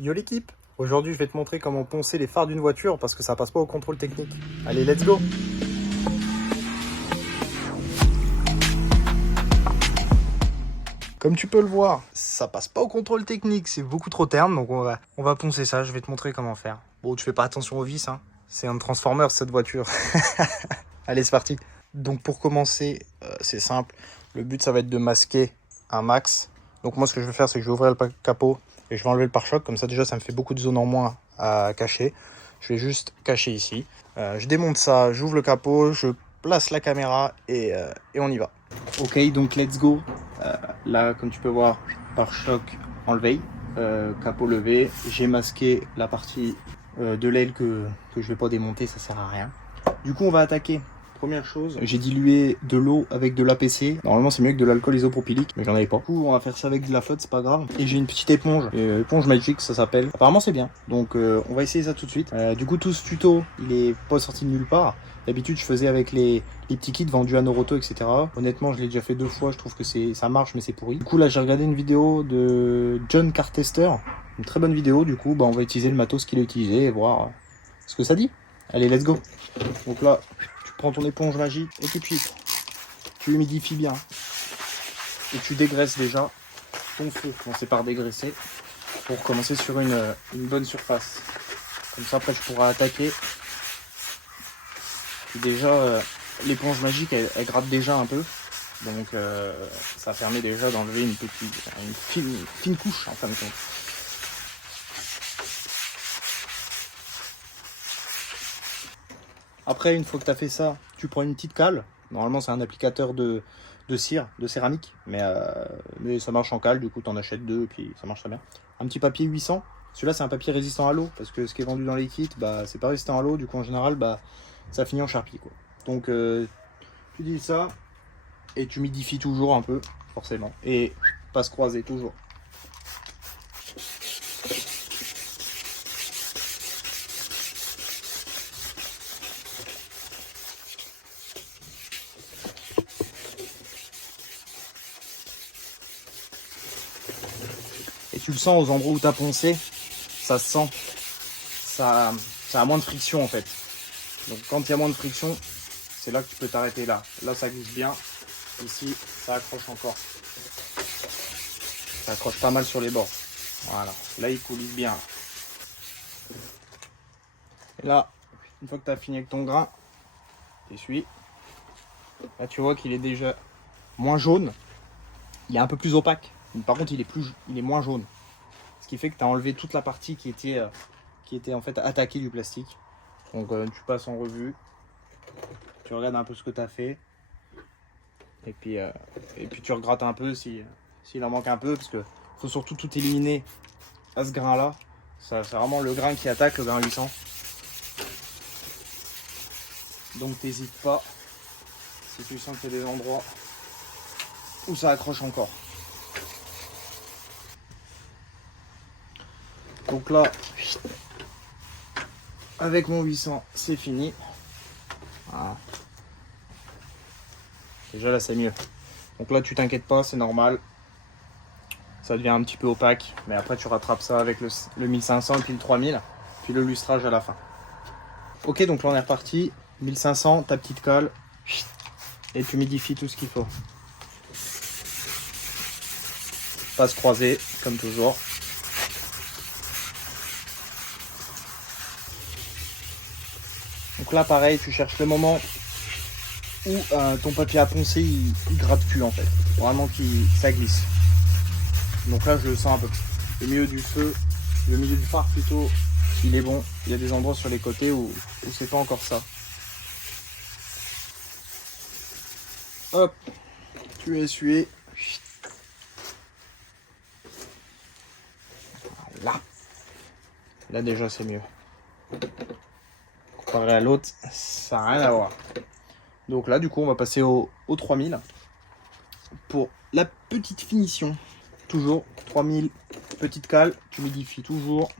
Yo l'équipe, aujourd'hui je vais te montrer comment poncer les phares d'une voiture parce que ça passe pas au contrôle technique. Allez, let's go! Comme tu peux le voir, ça passe pas au contrôle technique, c'est beaucoup trop terne, donc on va poncer ça, je vais te montrer comment faire. Bon, tu fais pas attention aux vis, hein. C'est un Transformer cette voiture. Allez, c'est parti. Donc pour commencer, c'est simple. Le but, ça va être de masquer un max. Donc moi, ce que je vais faire, c'est que je vais ouvrir le capot et je vais enlever le pare-choc. Comme ça, déjà, ça me fait beaucoup de zones en moins à cacher. Je vais juste cacher ici. Je démonte ça, j'ouvre le capot, je place la caméra et on y va. Ok, donc let's go. Là, comme tu peux voir, pare-choc enlevé, capot levé. J'ai masqué la partie de l'aile que je vais pas démonter, ça sert à rien. Du coup, on va attaquer. Première chose, j'ai dilué de l'eau avec de l'APC. Normalement, c'est mieux que de l'alcool isopropylique, mais j'en avais pas. Du coup, on va faire ça avec de la flotte, c'est pas grave. Et j'ai une petite éponge, éponge magique, ça s'appelle. Apparemment, c'est bien. Donc, on va essayer ça tout de suite. Du coup, tout ce tuto, il est pas sorti de nulle part. D'habitude, je faisais avec les petits kits vendus à Noroto, etc. Honnêtement, je l'ai déjà fait 2 fois. Je trouve que ça marche, mais c'est pourri. Du coup, là, j'ai regardé une vidéo de John Cartester. Une très bonne vidéo. Du coup, bah, on va utiliser le matos qu'il a utilisé et voir ce que ça dit. Allez, let's go. Donc là, tu prends ton éponge magique et tout de suite, tu humidifies bien. Et tu dégraisses déjà ton feu. Commencer par dégraisser pour commencer sur une bonne surface. Comme ça, après, tu pourras attaquer. Puis déjà, l'éponge magique, elle gratte déjà un peu. Donc, ça permet déjà d'enlever une fine couche, en fin de compte. Après, une fois que tu as fait ça, tu prends une petite cale. Normalement, c'est un applicateur de cire, de céramique. Mais ça marche en cale, du coup, tu en achètes 2 et puis ça marche très bien. Un petit papier 800. Celui-là, c'est un papier résistant à l'eau. Parce que ce qui est vendu dans les kits, bah, c'est pas résistant à l'eau. Du coup, en général, bah, ça finit en charpie, quoi. Donc, tu dis ça et tu humidifies toujours un peu, forcément. Et passe croisée, toujours. Et tu le sens aux endroits où tu as poncé, ça se sent. Ça a moins de friction en fait. Donc quand il y a moins de friction, c'est là que tu peux t'arrêter là. Là ça glisse bien. Ici, ça accroche encore. Ça accroche pas mal sur les bords. Voilà. Là, il coulisse bien. Et là, une fois que tu as fini avec ton grain, tu essuies. Là, tu vois qu'il est déjà moins jaune. Il est un peu plus opaque. Mais par contre, il est moins jaune. Ce qui fait que tu as enlevé toute la partie qui était en fait attaquée du plastique. Donc tu passes en revue. Tu regardes un peu ce que tu as fait. Et puis tu regrattes un peu s'il en manque un peu. Parce qu'il faut surtout tout éliminer à ce grain là. C'est vraiment le grain qui attaque, le grain 800. Donc t'hésites pas si tu sens qu'il y a des endroits où ça accroche encore. Donc là, avec mon 800, c'est fini. Voilà. Déjà là, c'est mieux. Donc là, tu t'inquiètes pas, c'est normal. Ça devient un petit peu opaque, mais après tu rattrapes ça avec le 1500 et puis le 3000, puis le lustrage à la fin. Ok, donc là on est reparti. 1500, ta petite colle, et tu humidifies tout ce qu'il faut. Passe croisée, comme toujours. Donc là pareil, tu cherches le moment où ton papier à poncer il gratte plus en fait. Vraiment ça glisse. Donc là je le sens un peu. Le milieu du feu, le milieu du phare plutôt, il est bon. Il y a des endroits sur les côtés où c'est pas encore ça. Hop, tu es essuyé. Là. Là déjà c'est mieux. Comparé à l'autre, ça n'a rien à voir. Donc là du coup on va passer au 3000 pour la petite finition. Toujours 3000, petite cale, tu humidifies toujours.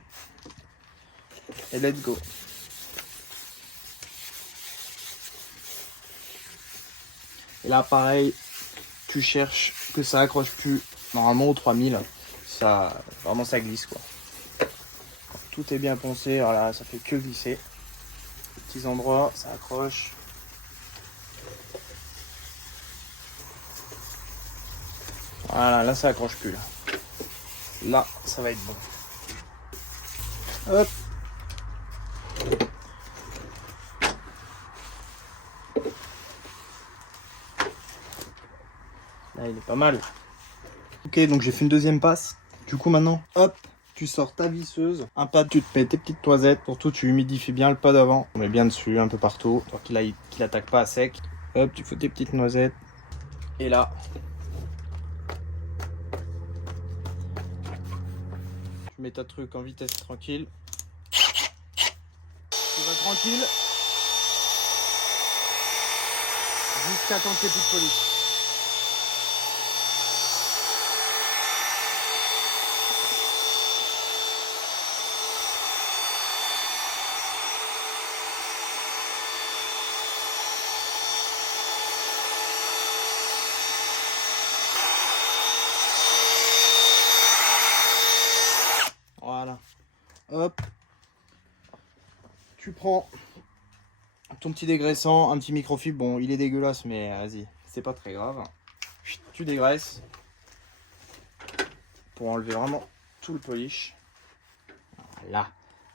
Et let's go. Et là pareil, tu cherches que ça accroche plus. Normalement au 3000, vraiment ça glisse quoi. Tout est bien poncé, voilà, ça fait que glisser. Les petits endroits, ça accroche. Voilà, là ça accroche plus. Là, ça va être bon. Hop. Là, il est pas mal. Ok, donc j'ai fait une deuxième passe. Du coup, maintenant, hop, tu sors ta visseuse. Un pad, tu te mets tes petites toisettes. Surtout, tu humidifies bien le pad avant. On met bien dessus, un peu partout. Pour qu'il attaque pas à sec. Hop, tu fais tes petites noisettes. Et là, tu mets ta truc en vitesse tranquille. Tu vas tranquille. Jusqu'à temps qu'il n'y ait plus de police. Voilà. Hop. Tu prends ton petit dégraissant, un petit microfibre. Bon, il est dégueulasse, mais vas-y, c'est pas très grave. Tu dégraisses pour enlever vraiment tout le polish. Là,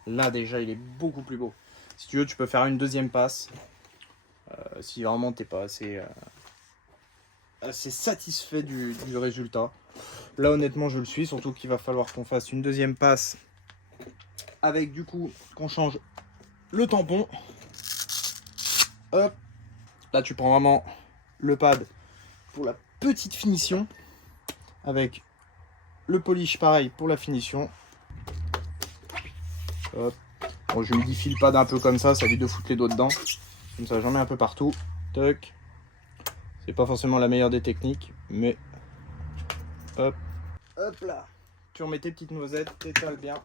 là déjà, il est beaucoup plus beau. Si tu veux, tu peux faire une deuxième passe. Si vraiment t'es pas assez satisfait du résultat. Là, honnêtement, je le suis. Surtout qu'il va falloir qu'on fasse une deuxième passe avec du coup qu'on change le tampon. Hop. Là, tu prends vraiment le pad pour la petite finition avec le polish pareil pour la finition. Hop. Bon, je humidifie le pad un peu comme ça évite de foutre les doigts dedans. Comme ça, j'en mets un peu partout. Toc. C'est pas forcément la meilleure des techniques, mais hop. Hop là. Tu remets tes petites noisettes, t'étales bien.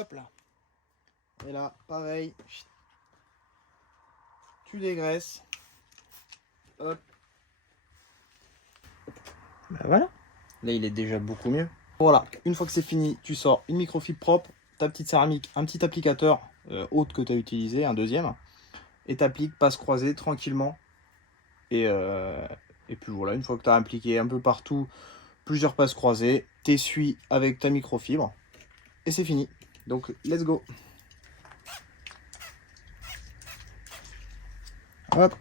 Hop là. Et là, pareil. Tu dégraisses. Hop. Ben voilà. Là, il est déjà beaucoup mieux. Voilà. Une fois que c'est fini, tu sors une microfibre propre, ta petite céramique, un petit applicateur autre que tu as utilisé, un deuxième. Et t'appliques, passe croisée, tranquillement. Et puis voilà, une fois que tu as appliqué un peu partout, plusieurs passes croisées, t'essuies avec ta microfibre. Et c'est fini. Donc, let's go. Hop.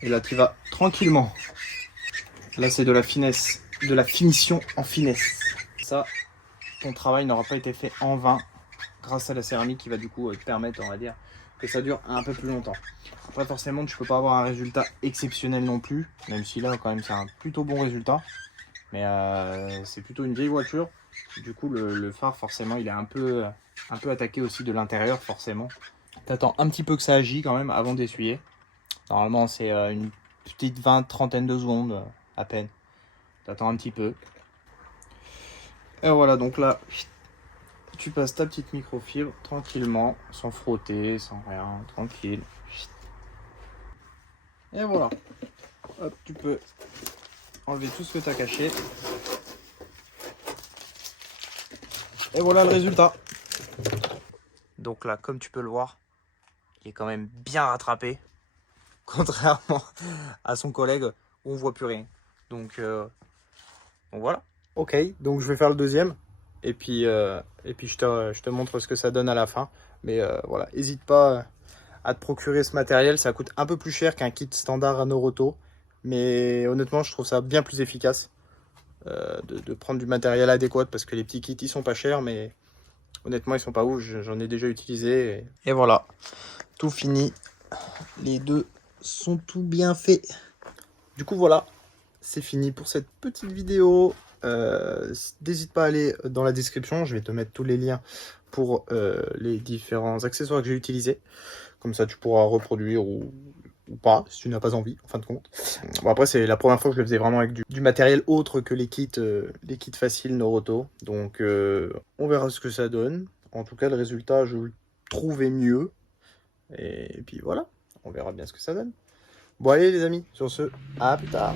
Et là, tu vas tranquillement. Là, c'est de la finesse, de la finition en finesse. Ça, ton travail n'aura pas été fait en vain grâce à la céramique qui va du coup te permettre, on va dire, que ça dure un peu plus longtemps. Après, forcément, tu peux pas avoir un résultat exceptionnel non plus, même si là, quand même, c'est un plutôt bon résultat. Mais c'est plutôt une vieille voiture. Du coup, le phare, forcément, il est un peu attaqué aussi de l'intérieur, forcément. T'attends un petit peu que ça agit quand même avant d'essuyer. Normalement, c'est une petite trentaine de secondes à peine. T'attends un petit peu. Et voilà, donc là, tu passes ta petite microfibre tranquillement, sans frotter, sans rien, tranquille. Et voilà. Hop, tu peux enlever tout ce que tu as caché. Et voilà le résultat. Donc là, comme tu peux le voir, il est quand même bien rattrapé. Contrairement à son collègue où on voit plus rien. Donc voilà. Ok, donc je vais faire le deuxième. Et puis je te montre ce que ça donne à la fin. Mais voilà, n'hésite pas à te procurer ce matériel. Ça coûte un peu plus cher qu'un kit standard à Noroto. Mais honnêtement, je trouve ça bien plus efficace de prendre du matériel adéquat. Parce que les petits kits, ils sont pas chers. Mais honnêtement, ils sont pas ouf. J'en ai déjà utilisé. Et voilà, tout fini. Les deux sont tout bien faits. Du coup, voilà, c'est fini pour cette petite vidéo. N'hésite pas à aller dans la description, je vais te mettre tous les liens pour les différents accessoires que j'ai utilisés. Comme ça, tu pourras reproduire ou pas, si tu n'as pas envie, en fin de compte. Bon, après, c'est la première fois que je le faisais vraiment avec du matériel autre que les kits faciles Noroto. Donc, on verra ce que ça donne. En tout cas, le résultat, je le trouvais mieux. Et puis voilà, on verra bien ce que ça donne. Bon, allez les amis, sur ce, à plus tard.